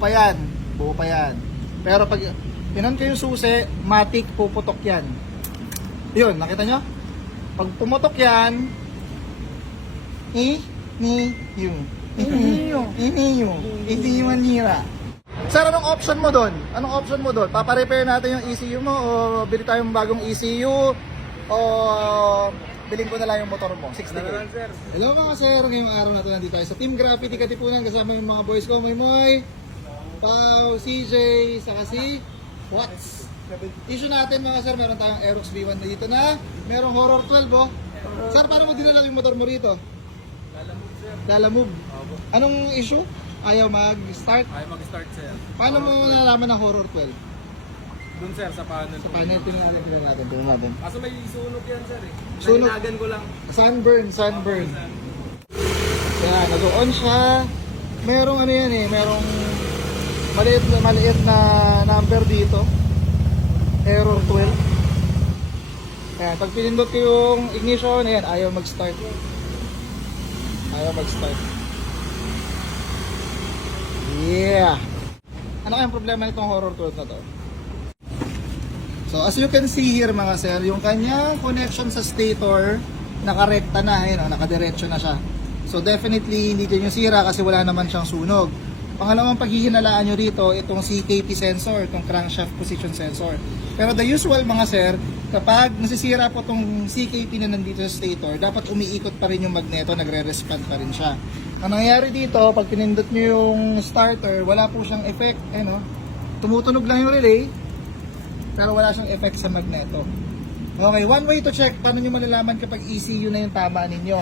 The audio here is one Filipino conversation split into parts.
pa yan. Buo pa yan. Pero pag pinon ko yung susi, matik puputok yan. Yun, nakita nyo? Pag pumutok yan, i, ni, yung. Ini yung. Ini yung. Hindi yung manira. Sir, anong option mo doon? Anong option mo doon? Paparepair natin yung ECU mo o bili tayong bagong ECU o bilhin ko na lang yung motor mo? 60 Ano lang, sir? Hello mga sir, ngayong araw na to nandito tayo sa Team Graffiti Katipunan kasama yung mga boys ko, Moy Moy, Pau, CJ, saka si Watts. Issue natin mga sir, meron tayong Aerox V1 na dito na, merong Horror 12 oh. Sir, paano mo dinala yung motor mo rito? Lalamog, sir. Lalamove. Opo. Anong issue? Ayaw mag-start? Ay, mag-start, sir. Paano mo nalaman na Horror 12? Dun, sir, sa panel. Sa panel, natin, tingnan natin, tingnan natin. Kaso may sunog yan, sir, eh. Sunog? Nahinagan ko lang. Sunburn, sunburn. Yan, nag-on siya. Merong ano yan eh, merong maliit na maliit na number dito. Error 12. Yan, pag pinindot ko yung ignition, ayan, ayaw mag-start. Ayaw mag-start. Yeah! Ano kayang problema nitong horror 12 na to? So as you can see here mga sir, yung kanyang connection sa stator nakarekta na, ayun, oh, nakadiretso na siya. So definitely hindi din yung sira kasi wala naman siyang sunog. Pangalawang paghihinalaan nyo rito, itong CKP sensor, itong crankshaft position sensor. Pero the usual mga sir, kapag nasisira po itong CKP na nandito sa stator, dapat umiikot pa rin yung magneto, nagre-respond pa rin siya. Ang nangyayari dito, pag pinindot nyo yung starter, wala po siyang effect, eh no? Tumutunog lang yung relay, pero wala siyang effect sa magneto. Okay, one way to check paano nyo malalaman kapag ECU na yung tama ninyo.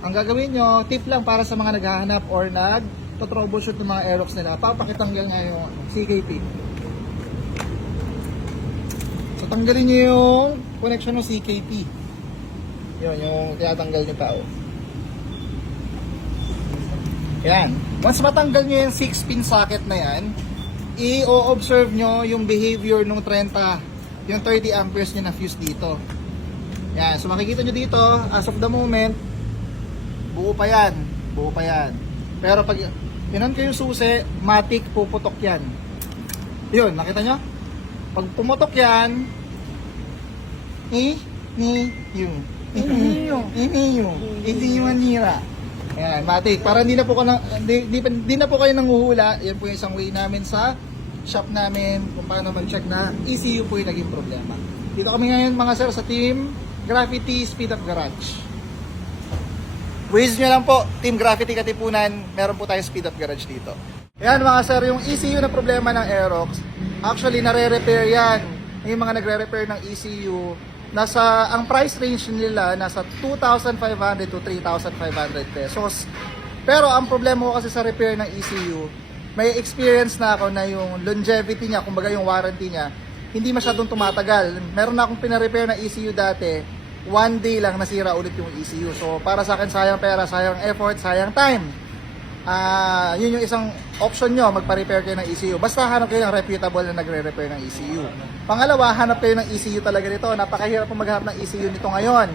Ang gagawin nyo, tip lang para sa mga naghahanap or nag troubleshoot ng mga Aerox nila, papakitanggal nga yung CKP. So tanggalin nyo yung connection ng CKP. Yun, yung tinatanggal nyo pa. Oh. Yan. Once matanggal nyo yung 6-pin socket na yan, i-observe nyo yung behavior ng 30, yung 30 amperes nyo na fuse dito. Yan. So makikita nyo dito, as of the moment, buo pa yan. Buo pa yan. Pero pag pinon ko yung susi, matik puputok yan. Yun, nakita nyo? Pag pumutok yan, i, ni, yung. Ini yung. Ini yung. Hindi yung manira. Ayan, matik. Para hindi na po, ka na, hindi, hindi, pa- hindi na po kayo nanguhula, yan po yung isang way namin sa shop namin kung paano mag-check na ECU po yung naging problema. Dito kami ngayon mga sir sa team Graffiti Speed Up Garage. Waze nyo lang po, Team Graffiti Katipunan, meron po tayo speed up garage dito. Ayan mga sir, yung ECU na problema ng Aerox, actually nare-repair yan. Yung mga nagre-repair ng ECU, nasa, ang price range nila nasa 2,500 to 3,500 pesos. Pero ang problema ko kasi sa repair ng ECU, may experience na ako na yung longevity niya, kumbaga yung warranty niya, hindi masyadong tumatagal. Meron na akong pina-repair na ECU dati, one day lang nasira ulit yung ECU. So para sa akin sayang pera, sayang effort, sayang time. Ah, yun yung isang option nyo, magpa-repair kayo ng ECU. Basta hanap kayo ng reputable na nagre-repair ng ECU. Pangalawa, hanap kayo ng ECU talaga nito. Napakahirap po maghanap ng ECU nito ngayon.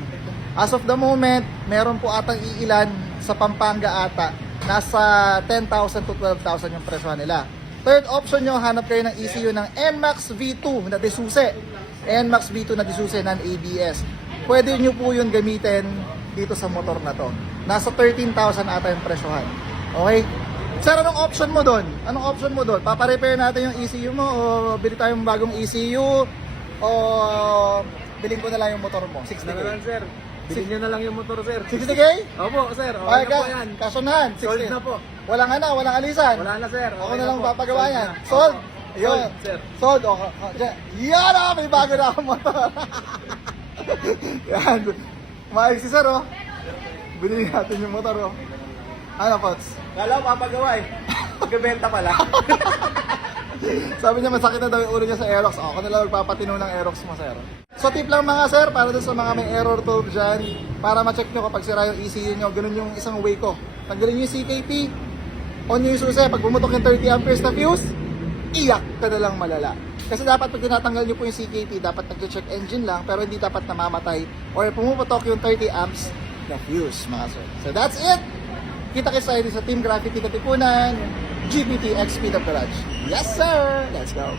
As of the moment, meron po atang iilan sa Pampanga ata. Nasa 10,000 to 12,000 yung presyo nila. Third option nyo, hanap kayo ng ECU ng NMAX V2 na Desuse. NMAX V2 na Desuse non-ABS. Pwede nyo po yun gamitin dito sa motor na to. Nasa 13,000 ata yung presyohan. Okay? Sir, anong option mo doon? Anong option mo doon? Paparepair natin yung ECU mo o bili tayong bagong ECU o bilhin ko na lang yung motor mo? Ano 60k. lang, sir? Bilhin nyo na lang yung motor, sir. 60k? Opo, sir. Okay Okay na po ka, yan. kasunahan. Sold 60. na po. Walang ano, walang alisan. Wala na, sir. Ako Okay na lang po. papagawa Sold yan. na. Sold? Opo. Yun. Sold, sir. Sold. O, o, dyan. Yan o, may bago na akong motor. yan. Maayos si sir oh. Binili natin yung motor oh. Ano, Pots? Kala ko papagawa eh. Magbebenta pala. Sabi niya masakit na daw yung ulo niya sa Aerox. O, ako na lang magpapatino ng Aerox mo, sir. So, tip lang mga sir, para dun sa mga may error tube dyan, para ma-check nyo kapag sira yung ECU nyo, ganun yung isang way ko. Tanggalin nyo yung CKP, on nyo yung susi, pag bumutok yung 30 amperes na fuse, iyak ka na lang malala. Kasi dapat pag tinatanggal nyo po yung CKP, dapat nag-check engine lang, pero hindi dapat namamatay or pumuputok yung 30 amps na fuse, mga sir. So, that's it! Kita kayo sa sa Team Graffiti Katipunan. GPT XP Garage. Yes, sir! Let's go!